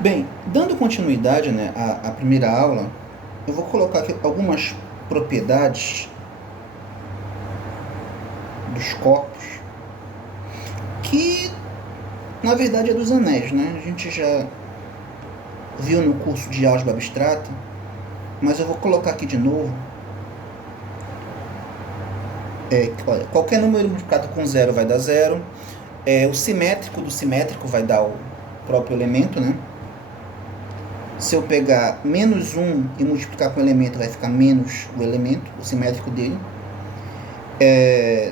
Bem, dando continuidade, né, à primeira aula, eu vou colocar aqui algumas propriedades dos corpos que, na verdade, é dos anéis, né? A gente já viu no curso de álgebra abstrata, mas eu vou colocar aqui de novo. Olha, qualquer número multiplicado com zero vai dar zero. O simétrico do simétrico vai dar o próprio elemento, né? Se eu pegar menos 1 e multiplicar com o elemento, vai ficar menos o elemento, o simétrico dele.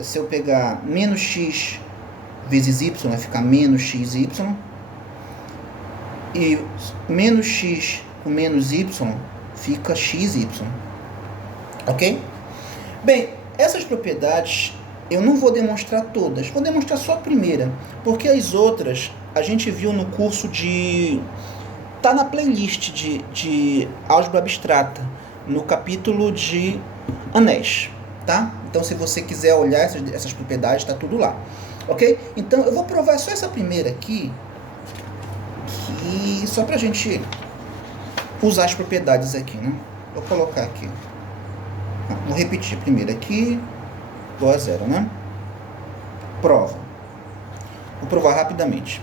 Se eu pegar menos x vezes y, vai ficar menos xy. E menos x com menos y fica xy. Ok? Bem, essas propriedades eu não vou demonstrar todas, vou demonstrar só a primeira, porque as outras a gente viu no curso de... Tá na playlist de álgebra abstrata, no capítulo de anéis, tá? Então, se você quiser olhar essas propriedades, tá tudo lá, ok? Então, eu vou provar só essa primeira aqui, que só pra gente usar as propriedades aqui, né? Vou colocar aqui. Vou repetir primeiro aqui, igual a zero, né? Prova. Vou provar rapidamente.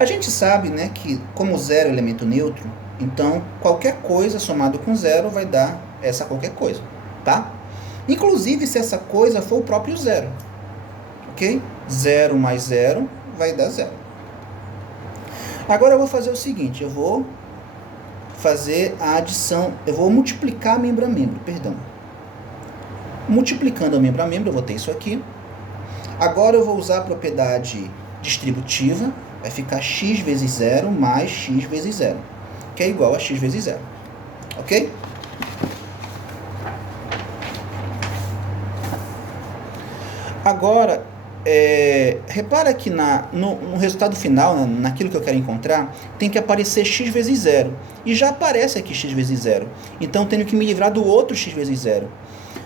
A gente sabe, né, que como zero é elemento neutro, então qualquer coisa somado com zero vai dar essa qualquer coisa, tá? Inclusive se essa coisa for o próprio zero, ok? Zero mais zero vai dar zero. Agora eu vou fazer o seguinte, eu vou fazer a adição, eu vou multiplicar membro a membro, perdão. Multiplicando a membro, eu vou ter isso aqui. Agora eu vou usar a propriedade distributiva, vai ficar x vezes zero mais x vezes zero, que é igual a x vezes zero, ok? Agora, repara que no resultado final, naquilo que eu quero encontrar, tem que aparecer x vezes zero, e já aparece aqui x vezes zero, então tenho que me livrar do outro x vezes zero.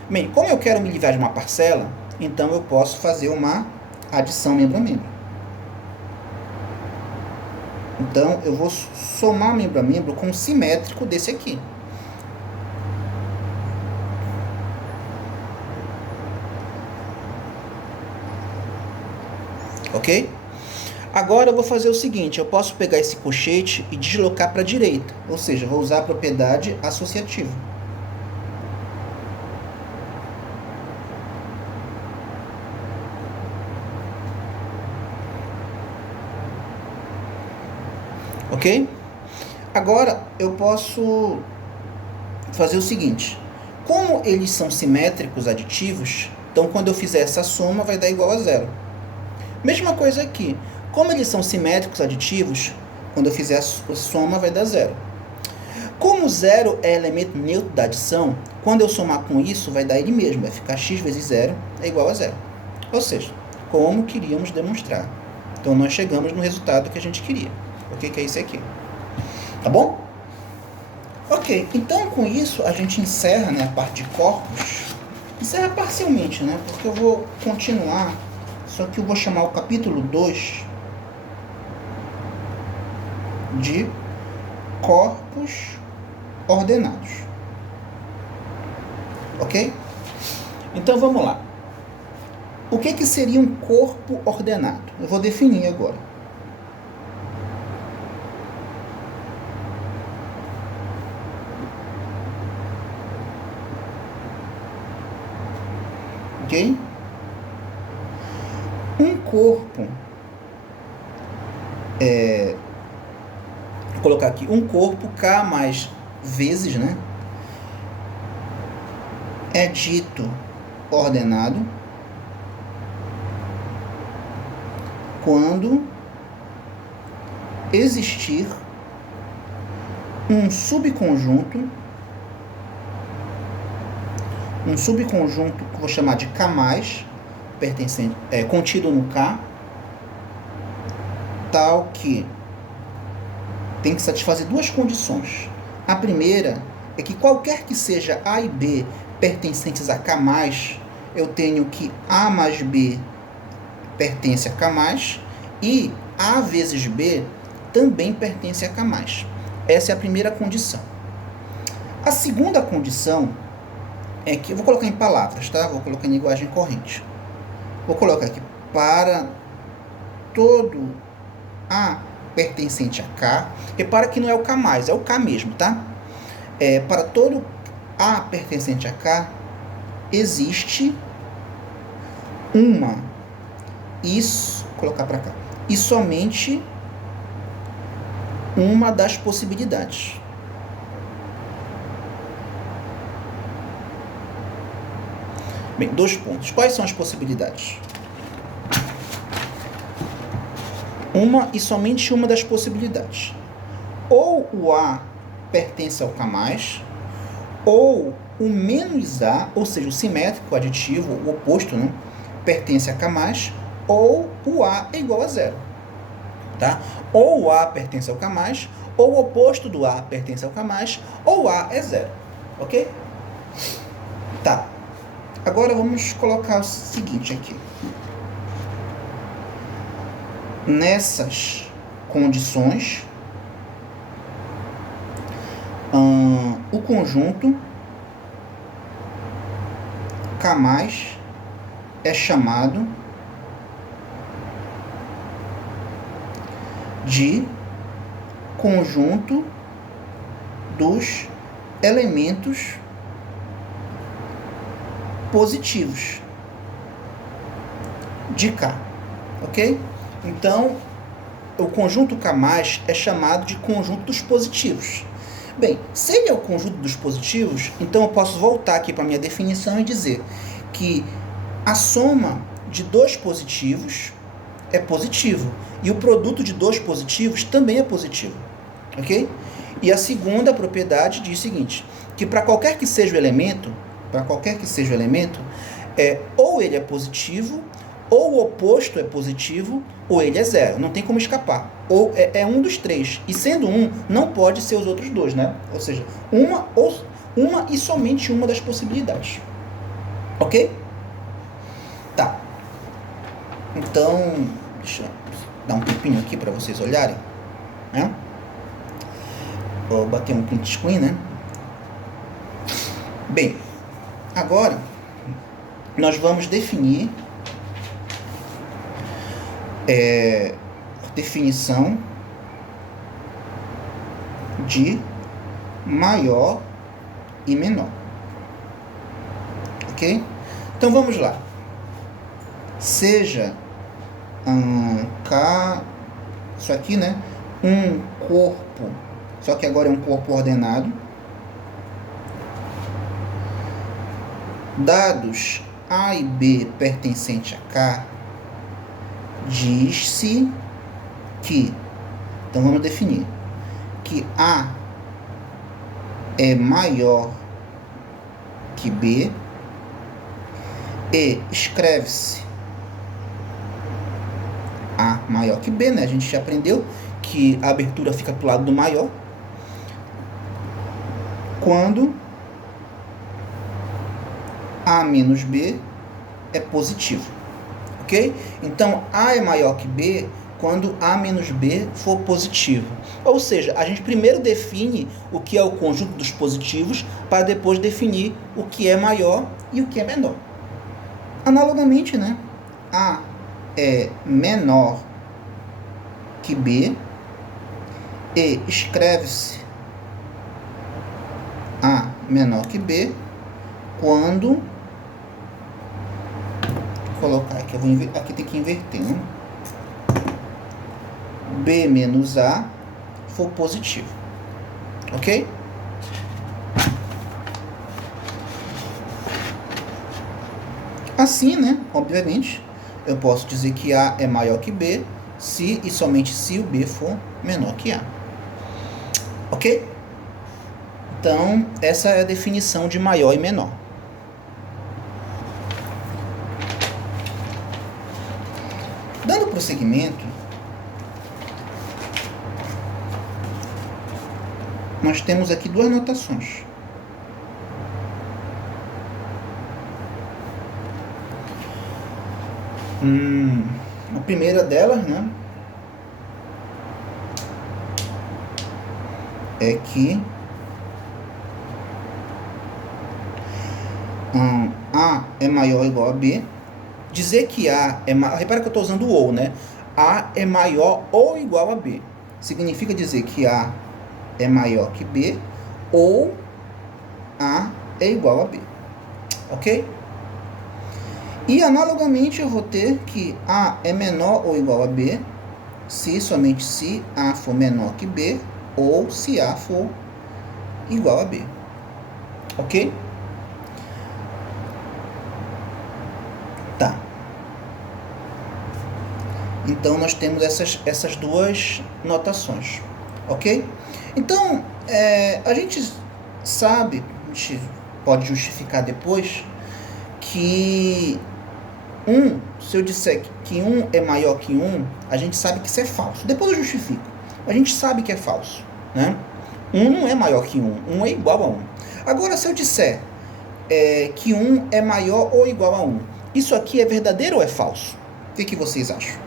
Bem, como eu quero me livrar de uma parcela, então eu posso fazer uma adição membro a membro. Então, eu vou somar membro a membro com o simétrico desse aqui. Ok? Agora eu vou fazer o seguinte, eu posso pegar esse colchete e deslocar para a direita, ou seja, vou usar a propriedade associativa. Ok? Agora eu posso fazer o seguinte, como eles são simétricos aditivos, então quando eu fizer essa soma vai dar igual a zero. Mesma coisa aqui, como eles são simétricos aditivos, quando eu fizer a soma vai dar zero. Como zero é elemento neutro da adição, quando eu somar com isso vai dar ele mesmo, vai ficar x vezes zero é igual a zero. Ou seja, como queríamos demonstrar. Então nós chegamos no resultado que a gente queria. Ok? Que é isso aqui. Tá bom? Ok, então com isso a gente encerra, né, a parte de corpos. Encerra parcialmente, né? Porque eu vou continuar, só que eu vou chamar o capítulo 2 de corpos ordenados. Ok? Então vamos lá. O que seria um corpo ordenado? Eu vou definir agora. Ok? Um corpo, vou colocar aqui, um corpo K mais vezes, né, é dito ordenado quando existir um subconjunto que eu vou chamar de K+, pertencente, contido no K, tal que tem que satisfazer duas condições. A primeira é que qualquer que seja A e B pertencentes a K+, eu tenho que A mais B pertence a K+, e A vezes B também pertence a K+. Essa é a primeira condição. A segunda condição é que, eu vou colocar em palavras, tá? Vou colocar em linguagem corrente. Vou colocar aqui, para todo A pertencente a K, repara que não é o K+, é o K mesmo, tá? Para todo A pertencente a K, existe uma, isso, vou colocar para cá, e somente uma das possibilidades. Bem, 2 pontos. Quais são as possibilidades? Uma e somente uma das possibilidades. Ou o A pertence ao K+, ou o menos A, ou seja, o simétrico, o aditivo, o oposto, né, pertence a K+, ou o A é igual a 0. Tá? Ou o A pertence ao K+, ou o oposto do A pertence ao K+, ou A é 0. Ok? Tá. Agora vamos colocar o seguinte aqui. Nessas condições, o conjunto K+ é chamado de conjunto dos elementos positivos de K, ok? Então, o conjunto K+ é chamado de conjunto dos positivos. Bem, se ele é o conjunto dos positivos, então eu posso voltar aqui para a minha definição e dizer que a soma de 2 positivos é positivo, e o produto de 2 positivos também é positivo, ok? E a segunda propriedade diz o seguinte, que para qualquer que seja o elemento, ou ele é positivo, ou o oposto é positivo, ou ele é 0. Não tem como escapar. Ou é um dos 3. E sendo um, não pode ser os outros 2, né? Ou seja, uma e somente uma das possibilidades. Ok? Tá. Então, deixa eu dar um tempinho aqui para vocês olharem, né? Vou bater um print screen, né? Bem, agora nós vamos definir definição de maior e menor. Ok? Então vamos lá. Seja K, isso aqui, né? Um corpo, só que agora é um corpo ordenado. Dados A e B pertencente a K, diz-se que, então vamos definir, que A é maior que B e escreve-se A maior que B, né? A gente já aprendeu que a abertura fica para o lado do maior quando A menos B é positivo, ok? Então, A é maior que B quando A menos B for positivo. Ou seja, a gente primeiro define o que é o conjunto dos positivos para depois definir o que é maior e o que é menor. Analogamente, né? A é menor que B e escreve-se A menor que B quando, vou colocar aqui, aqui tem que inverter, né? B menos A for positivo, ok? Assim, né, obviamente, eu posso dizer que A é maior que B se e somente se o B for menor que A, ok? Então, essa é a definição de maior e menor. Dando prosseguimento, nós temos aqui duas notações. A primeira delas, né, é que A é maior ou igual a B. Dizer que A é maior... Repara que eu estou usando o ou, né? A é maior ou igual a B. Significa dizer que A é maior que B ou A é igual a B. Ok? E analogamente eu vou ter que A é menor ou igual a B se somente se A for menor que B ou se A for igual a B. Ok? Tá. Então nós temos essas duas notações. Ok? Então, a gente sabe, a gente pode justificar depois, que se eu disser que 1 é maior que 1, a gente sabe que isso é falso. Depois eu justifico. A gente sabe que é falso, né? 1 não é maior que 1, 1 é igual a 1. Agora, se eu disser que 1 é maior ou igual a 1, isso aqui é verdadeiro ou é falso? O que vocês acham?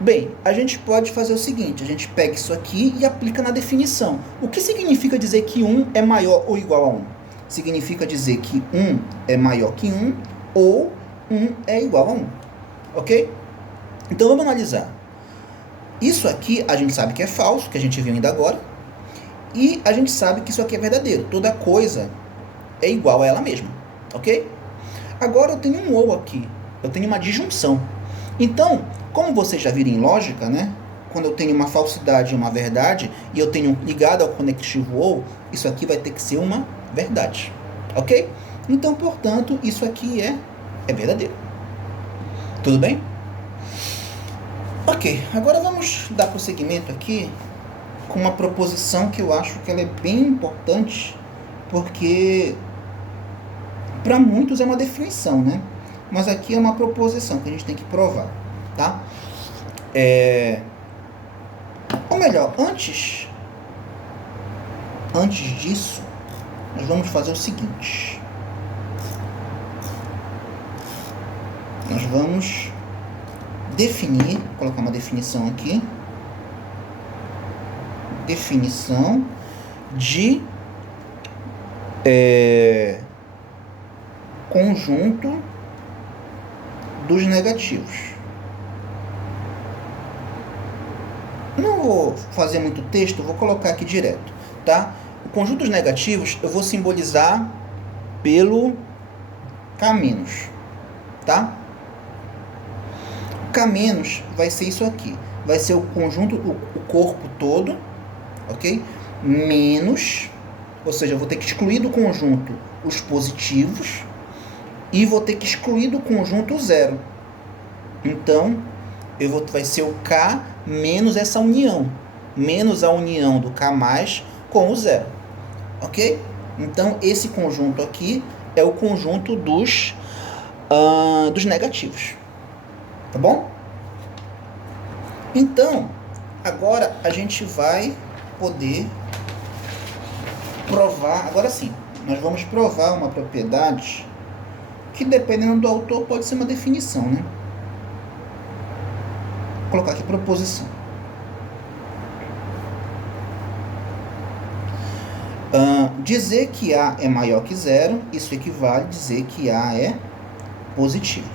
Bem, a gente pode fazer o seguinte, a gente pega isso aqui e aplica na definição. O que significa dizer que 1 é maior ou igual a 1? Significa dizer que 1 é maior que 1 ou 1 é igual a 1. Ok? Então vamos analisar. Isso aqui a gente sabe que é falso, que a gente viu ainda agora. E a gente sabe que isso aqui é verdadeiro. Toda coisa é igual a ela mesma. Ok? Agora eu tenho um ou aqui. Eu tenho uma disjunção. Então, como vocês já viram em lógica, né? Quando eu tenho uma falsidade e uma verdade, e eu tenho ligado ao conectivo ou, isso aqui vai ter que ser uma verdade. Ok? Então, portanto, isso aqui é verdadeiro. Tudo bem? Ok, agora vamos dar prosseguimento aqui com uma proposição que eu acho que ela é bem importante, porque para muitos é uma definição, né? Mas aqui é uma proposição que a gente tem que provar, tá? Ou melhor, antes disso, nós vamos fazer o seguinte. Nós vamos definir, vou colocar uma definição aqui. Definição de conjunto dos negativos. Não vou fazer muito texto, vou colocar aqui direto, tá? O conjunto dos negativos eu vou simbolizar pelo K-, tá? K- vai ser isso aqui. Vai ser o conjunto, o corpo todo, ok? Menos, ou seja, eu vou ter que excluir do conjunto os positivos e vou ter que excluir do conjunto o zero. Então, vai ser o K menos essa união. Menos a união do K mais com o zero. Ok? Então, esse conjunto aqui é o conjunto dos negativos. Tá bom? Então, agora a gente vai poder provar. Agora sim, nós vamos provar uma propriedade que, dependendo do autor, pode ser uma definição, né? Vou colocar aqui proposição. Dizer que A é maior que zero, isso equivale a dizer que A é positivo.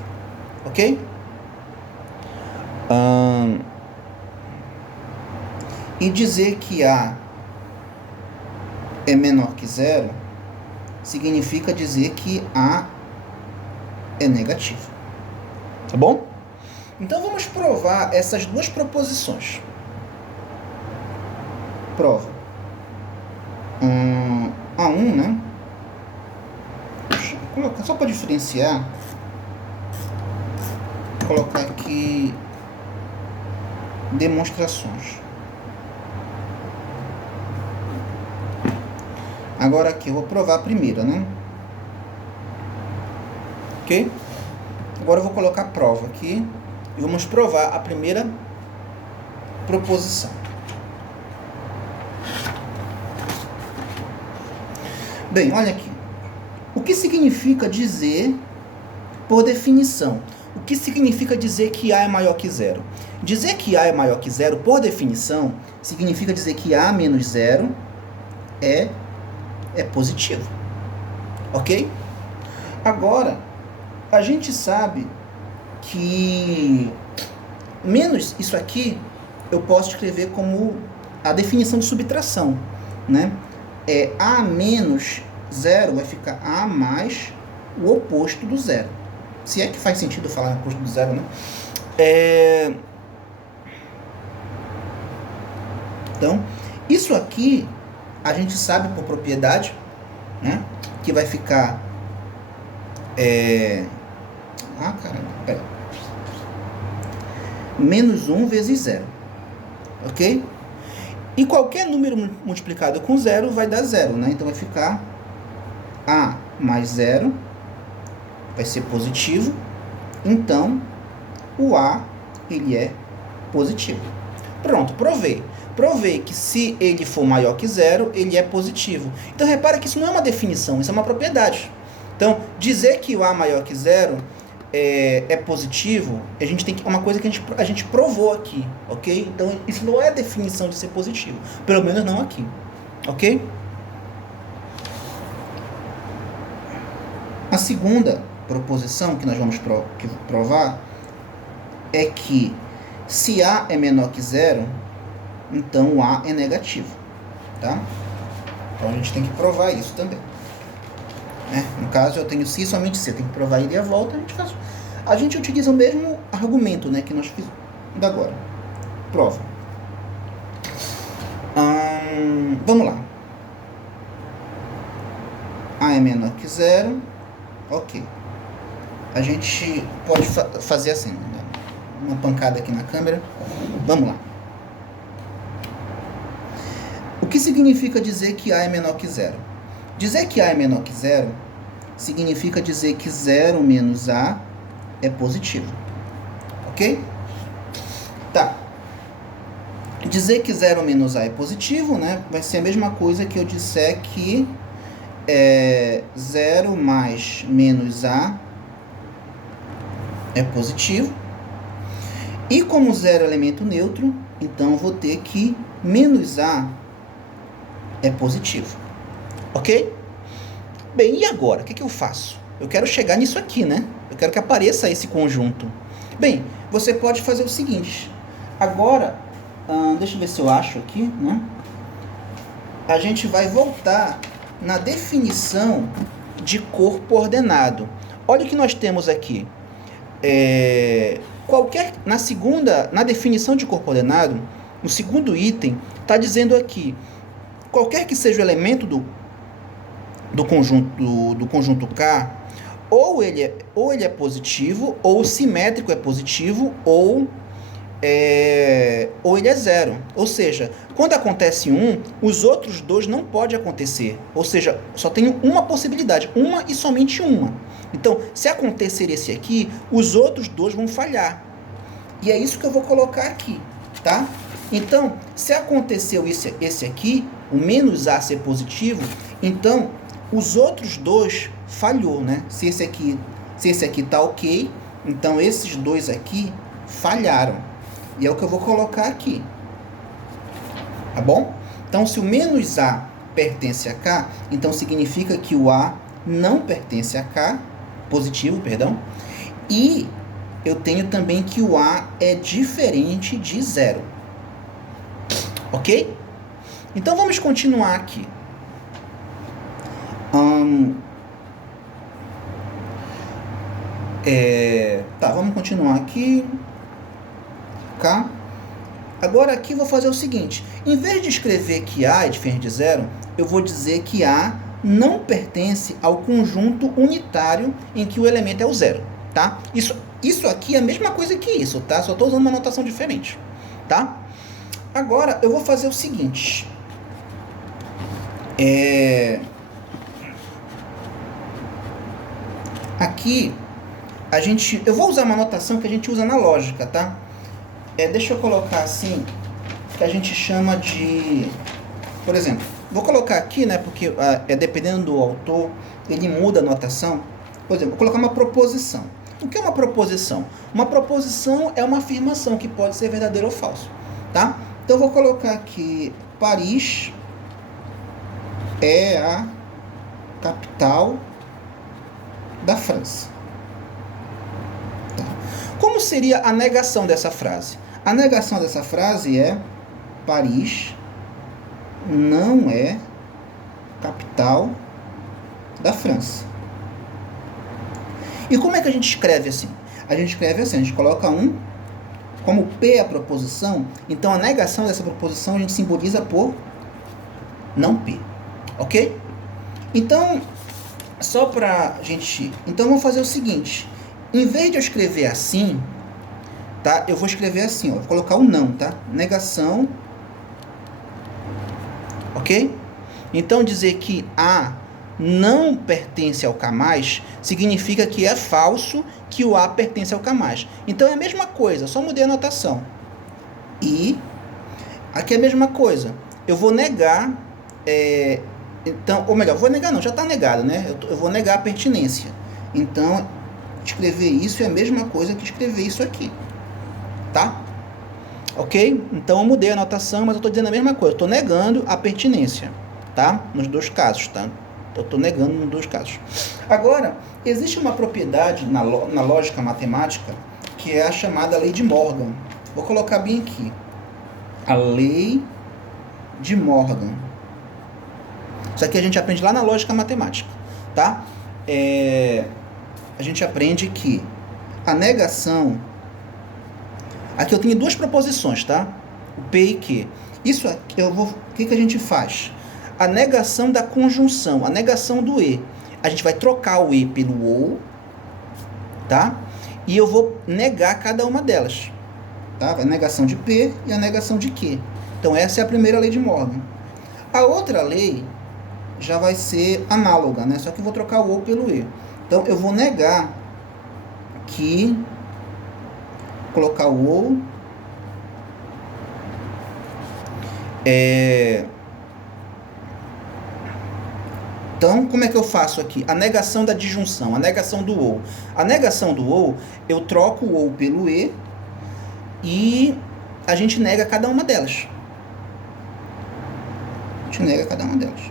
Ok? E dizer que A é menor que zero significa dizer que A é negativo. Tá bom? Então vamos provar essas duas proposições. Prova. A1, né? Deixa eu colocar, só para diferenciar, vou colocar aqui demonstrações. Agora aqui eu vou provar a primeira, né? Ok? Agora eu vou colocar a prova aqui e vamos provar a primeira proposição. Bem, olha aqui. O que significa dizer, por definição, o que significa dizer que A é maior que zero? Dizer que A é maior que zero, por definição, significa dizer que A menos zero é positivo. Ok? Agora, a gente sabe que menos isso aqui eu posso escrever como a definição de subtração, né? A menos zero vai ficar A mais o oposto do zero. Se é que faz sentido falar oposto do zero, né? Então, isso aqui a gente sabe por propriedade, né? Que vai ficar... caramba, pera. Menos 1 vezes zero. Ok? E qualquer número multiplicado com zero vai dar zero, né? Então vai ficar A mais zero, vai ser positivo. Então, o A, ele é positivo. Pronto, provei. Provei que se ele for maior que zero, ele é positivo. Então, repara que isso não é uma definição, isso é uma propriedade. Então, dizer que o A maior que zero é positivo, a gente tem que, é uma coisa que a gente provou aqui, ok? Então, isso não é definição de ser positivo. Pelo menos não aqui, ok? A segunda proposição que nós vamos provar é que se A é menor que zero, então o A é negativo, tá? Então a gente tem que provar isso também. No caso eu tenho se e somente se, eu tenho que provar ele e a volta, a gente utiliza o mesmo argumento, né, que nós fizemos agora. Prova. Vamos lá. A é menor que zero, ok. A gente pode fazer assim, né? Uma pancada aqui na câmera. Vamos lá. O que significa dizer que A é menor que zero? Dizer que A é menor que zero significa dizer que 0 menos A é positivo. Ok? Tá. Dizer que 0 menos A é positivo, né? Vai ser a mesma coisa que eu disser que 0 mais menos A é positivo. E como 0 é elemento neutro, então eu vou ter que menos A é positivo. Ok? Bem, e agora? O que eu faço? Eu quero chegar nisso aqui, né? Eu quero que apareça esse conjunto. Bem, você pode fazer o seguinte. Agora, deixa eu ver se eu acho aqui, né? A gente vai voltar na definição de corpo ordenado. Olha o que nós temos aqui. Na definição de corpo ordenado, no segundo item, está dizendo aqui, qualquer que seja o elemento do conjunto K, ou ele é positivo, ou simétrico é positivo, ou ele é zero. Ou seja, quando acontece um, os outros dois não podem acontecer. Ou seja, só tem uma possibilidade, uma e somente uma. Então, se acontecer esse aqui, os outros dois vão falhar. E é isso que eu vou colocar aqui, tá? Então, se aconteceu esse aqui, o menos A ser positivo, então os outros dois falhou, né? Se esse aqui tá ok, então esses dois aqui falharam. E é o que eu vou colocar aqui. Tá bom? Então, se o menos A pertence a K, então significa que o A não pertence a K, positivo, perdão. E eu tenho também que o A é diferente de zero. Ok? Então, vamos continuar aqui. Vamos continuar aqui. K. Agora aqui eu vou fazer o seguinte. Em vez de escrever que A é diferente de zero, eu vou dizer que A não pertence ao conjunto unitário em que o elemento é o zero. Tá? Isso aqui é a mesma coisa que isso, tá? Só estou usando uma notação diferente. Tá? Agora eu vou fazer o seguinte. Aqui, eu vou usar uma notação que a gente usa na lógica, tá? Deixa eu colocar assim, que a gente chama de... Por exemplo, vou colocar aqui, né? Porque dependendo do autor, ele muda a notação. Por exemplo, vou colocar uma proposição. O que é uma proposição? Uma proposição é uma afirmação que pode ser verdadeira ou falsa, tá? Então eu vou colocar aqui, Paris é a capital da França. Tá. Como seria a negação dessa frase? A negação dessa frase é Paris não é capital da França. E como é que a gente escreve assim? A gente escreve assim, a gente coloca como P é a proposição, então a negação dessa proposição a gente simboliza por não P, ok? Então, só pra gente... Então vamos fazer o seguinte, em vez de eu escrever assim, tá? Eu vou escrever assim, ó, vou colocar o não, tá? Negação, ok? Então dizer que A não pertence ao K+, significa que é falso que o A pertence ao K+. Então é a mesma coisa, só mudei a notação. E aqui é a mesma coisa. Eu vou negar, então, ou melhor, vou negar não, já está negado, né? Eu vou negar a pertinência. Então, escrever isso é a mesma coisa que escrever isso aqui. Tá? Ok? Então eu mudei a notação, mas eu estou dizendo a mesma coisa. Eu estou negando a pertinência. Tá? Nos dois casos, tá? Eu estou negando nos dois casos. Agora, existe uma propriedade na lógica matemática que é a chamada lei de Morgan. Vou colocar bem aqui. A lei de Morgan. Isso aqui a gente aprende lá na lógica matemática. Tá? A gente aprende que a negação... Aqui eu tenho duas proposições, tá? O P e Q. Isso aqui, o que a gente faz? A negação da conjunção, a negação do E. A gente vai trocar o E pelo OU, tá? E eu vou negar cada uma delas, tá? A negação de P e a negação de Q. Então essa é a primeira lei de Morgan. A outra lei já vai ser análoga, né? Só que eu vou trocar o OU pelo E. Então eu vou negar que... Colocar o OU... Então, como é que eu faço aqui? A negação da disjunção, a negação do OU. A negação do OU, eu troco o OU pelo E e a gente nega cada uma delas. A gente nega cada uma delas.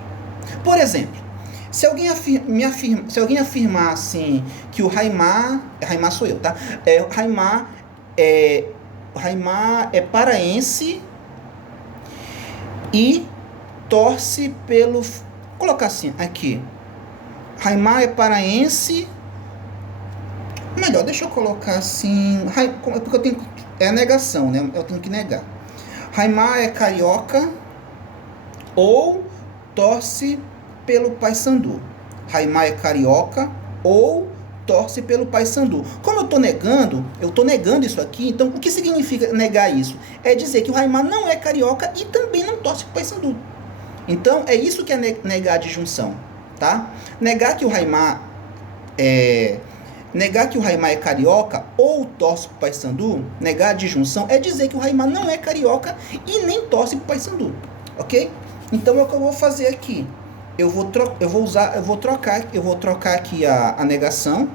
Por exemplo, se alguém afirmar assim, que o Raimar sou eu, tá? Raimar é paraense e torce pelo... Vou colocar assim, aqui. Raimar é paraense. Melhor, deixa eu colocar assim... Porque eu tenho... É a negação, né? Eu tenho que negar. Raimar é carioca ou torce pelo Paysandu. Raimar é carioca ou torce pelo Paysandu. Como eu estou negando isso aqui, então o que significa negar isso? É dizer que o Raimar não é carioca e também não torce pelo Paysandu. Então, é isso que é negar a disjunção, tá? Negar que o Raimar é carioca ou torce pro Paysandu, negar a disjunção, é dizer que o Raimar não é carioca e nem torce pro Paysandu, ok? Então, é o que eu vou fazer aqui. Eu vou trocar aqui a negação.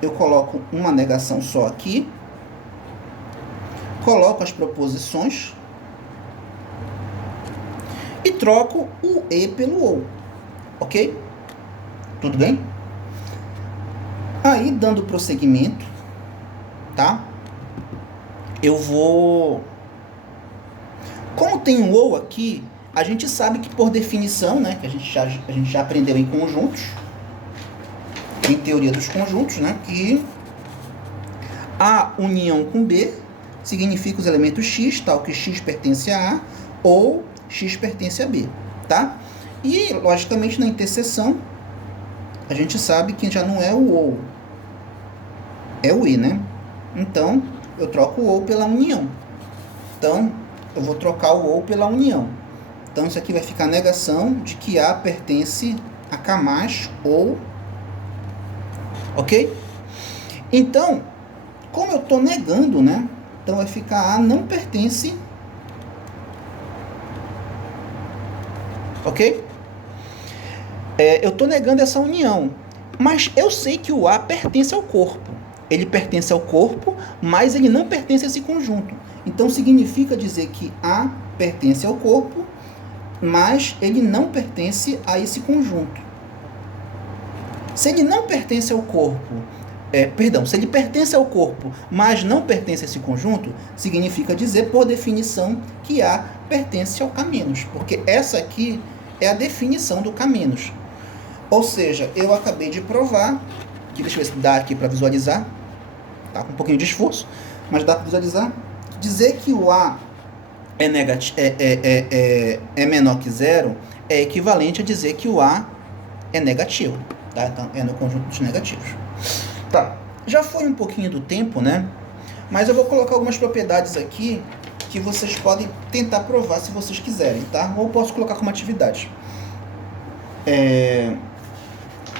Eu coloco uma negação só aqui. Coloco as proposições. E troco o E pelo OU. Ok? Tudo bem? Aí, dando prosseguimento, tá? Eu vou... Como tem um OU aqui, a gente sabe que por definição, né? Que a gente já aprendeu em conjuntos, em teoria dos conjuntos, né? Que A união com B significa os elementos X, tal que X pertence a A, ou X pertence a B, tá? E, logicamente, na interseção, a gente sabe que já não é o OU, é o E, né? Então, eu troco o OU pela união. Então, eu vou trocar o OU pela união. Então, isso aqui vai ficar a negação de que A pertence a K+, ou... Ok? Então, como eu estou negando, né? Então, vai ficar A não pertence... Ok? Eu estou negando essa união. Mas eu sei que o A pertence ao corpo. ele pertence ao corpo, mas ele não pertence a esse conjunto. Então, significa dizer que A pertence ao corpo, mas ele não pertence a esse conjunto. Se ele não pertence ao corpo, se ele pertence ao corpo, mas não pertence a esse conjunto, significa dizer, por definição, que A pertence ao K-, porque essa aqui é a definição do K-. Ou seja, eu acabei de provar, que deixa eu ver se dá aqui para visualizar, tá com um pouquinho de esforço, mas dá para visualizar, dizer que o A é menor que zero é equivalente a dizer que o A é negativo, tá? Então, é no conjunto dos negativos. Tá, já foi um pouquinho do tempo, né? Mas eu vou colocar algumas propriedades aqui que vocês podem tentar provar se vocês quiserem, tá? Ou posso colocar como atividade.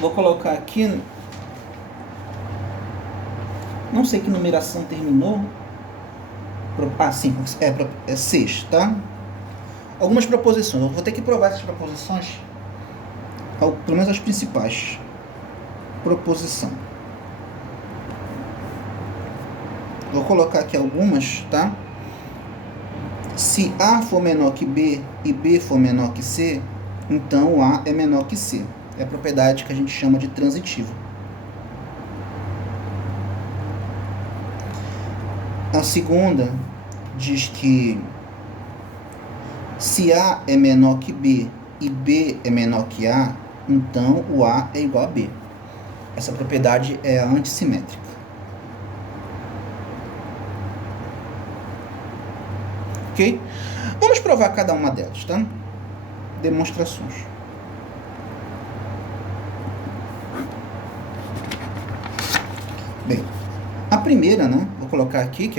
Vou colocar aqui... Não sei que numeração terminou. Ah, sim, é 6, tá? Algumas proposições. Eu vou ter que provar essas proposições, pelo menos as principais. Proposição. Vou colocar aqui algumas, tá? Se A for menor que B e B for menor que C, então o A é menor que C. É a propriedade que a gente chama de transitiva. A segunda diz que se A é menor que B e B é menor que A, então o A é igual a B. Essa propriedade é a antissimétrica. Ok? Vamos provar cada uma delas, tá? Demonstrações. Bem, a primeira, né? Vou colocar aqui,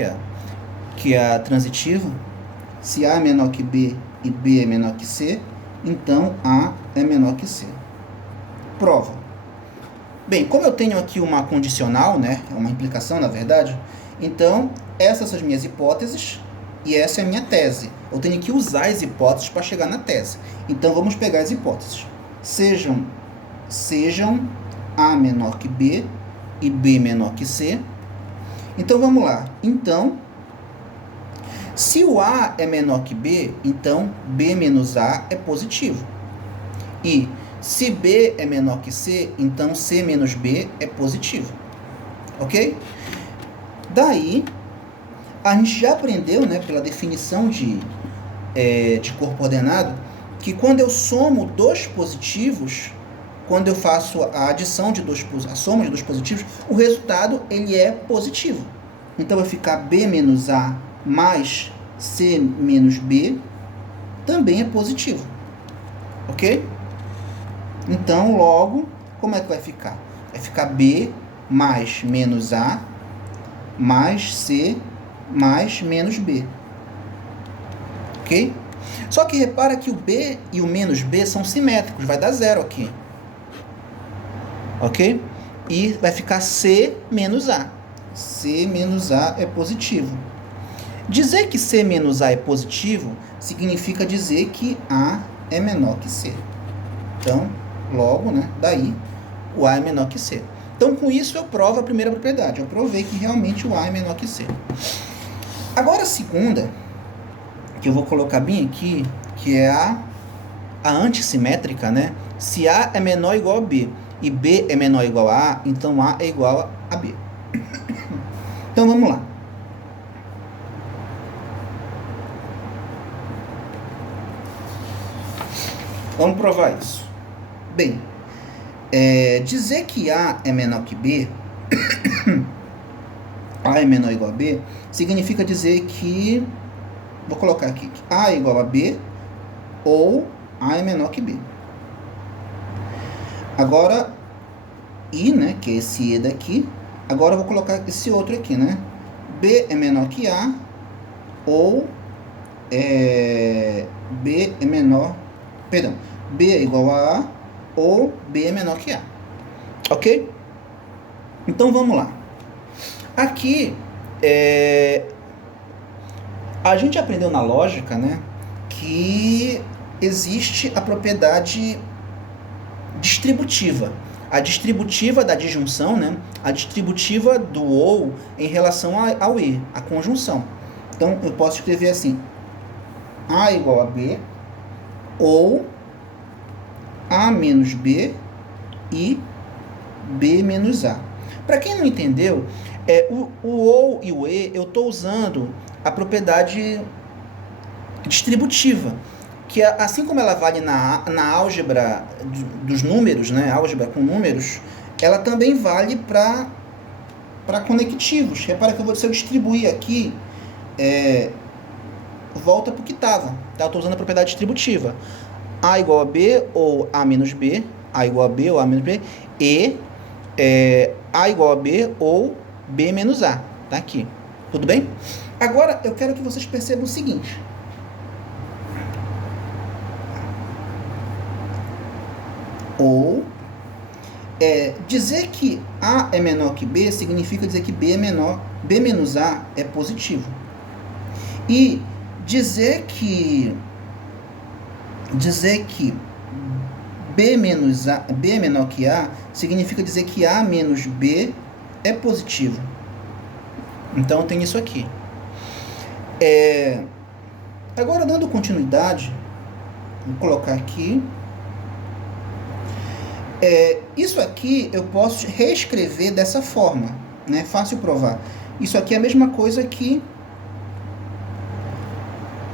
que é a transitiva. Se A é menor que B e B é menor que C, então A é menor que C. Prova. Bem, como eu tenho aqui uma condicional, né? É uma implicação, na verdade. Então, essas são as minhas hipóteses e essa é a minha tese. Eu tenho que usar as hipóteses para chegar na tese. Então, vamos pegar as hipóteses. Sejam A menor que B e B menor que C. Então, vamos lá. Então, se o A é menor que B, então B menos A é positivo. E se B é menor que C, então C menos B é positivo. Ok? Daí, a gente já aprendeu, né, pela definição de corpo ordenado, que quando eu somo dois positivos, quando eu faço a adição de a soma de dois positivos, o resultado ele é positivo. Então, vai ficar B menos A mais C menos B, também é positivo. Ok? Então, logo, como é que vai ficar? Vai ficar B mais menos A mais C mais menos B. Ok? Só que repara que o B e o menos B são simétricos, vai dar zero aqui. Ok? E vai ficar C menos A. C menos A é positivo. Dizer que C menos A é positivo significa dizer que A é menor que C. Então, logo, né, daí, o A é menor que C. Então, com isso, eu provo a primeira propriedade. Eu provei que realmente o A é menor que C. Agora, a segunda, que eu vou colocar bem aqui, que é a antissimétrica, né? Se A é menor ou igual a B e B é menor ou igual a A, então A é igual a B. Então, vamos lá. Vamos provar isso. Bem, dizer que A é menor que B, A é menor ou igual a B, significa dizer que, vou colocar aqui, que A é igual a B ou A é menor que B. Agora, I, né, que é esse E daqui, agora eu vou colocar esse outro aqui, né? B é menor que A ou B é menor... Perdão, B é igual a A ou B é menor que A. Ok? Então, vamos lá. Aqui, a gente aprendeu na lógica, né, que existe a propriedade distributiva. a distributiva da disjunção, né? A distributiva do ou em relação ao e, a conjunção. Então, eu posso escrever assim, A igual a B, ou A menos B e B menos A. Para quem não entendeu, o ou e o e, eu estou usando a propriedade distributiva, que assim como ela vale na álgebra dos números, né, álgebra com números, ela também vale para conectivos. Repara que se eu distribuir aqui, volta para o que estava. Tá? Eu estou usando a propriedade distributiva. A igual a B ou A menos B, A igual a B ou A menos B, e A igual a B ou B menos A. Tá aqui. Tudo bem? Agora, eu quero que vocês percebam o seguinte. Ou, dizer que A é menor que B significa dizer que B é menor, B menos A é positivo. E dizer que B menos A, B é menor que A significa dizer que A menos B é positivo. Então tem isso aqui. Agora, dando continuidade, vou colocar aqui. Isso aqui eu posso reescrever dessa forma, né? Fácil provar. Isso aqui é a mesma coisa que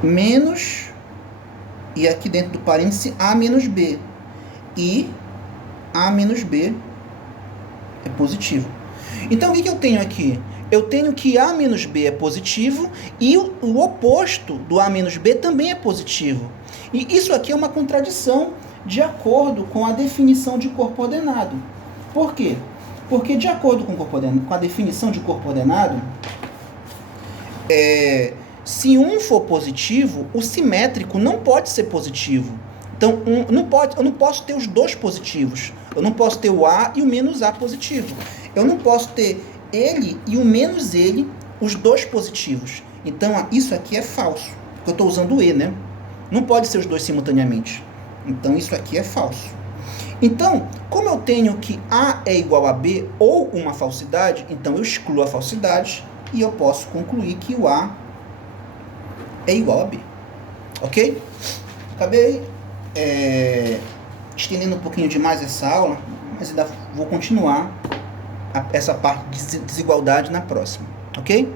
menos, e aqui dentro do parêntese, A menos B. E A menos B é positivo. Então, o que eu tenho aqui? Eu tenho que A menos B é positivo e o oposto do A menos B também é positivo. E isso aqui é uma contradição de acordo com a definição de corpo ordenado. Por quê? Porque de acordo com a definição de corpo ordenado, se um for positivo, o simétrico não pode ser positivo. Então, eu não posso ter os dois positivos. Eu não posso ter o A e o menos A positivo. Eu não posso ter ele e o menos ele, os dois positivos. Então, isso aqui é falso. Porque eu estou usando o E, né? Não pode ser os dois simultaneamente. Então, isso aqui é falso. Então, como eu tenho que A é igual a B ou uma falsidade, então eu excluo a falsidade e eu posso concluir que o A é igual a B. Ok? Acabei estendendo um pouquinho demais essa aula, mas ainda vou continuar essa parte de desigualdade na próxima. Ok?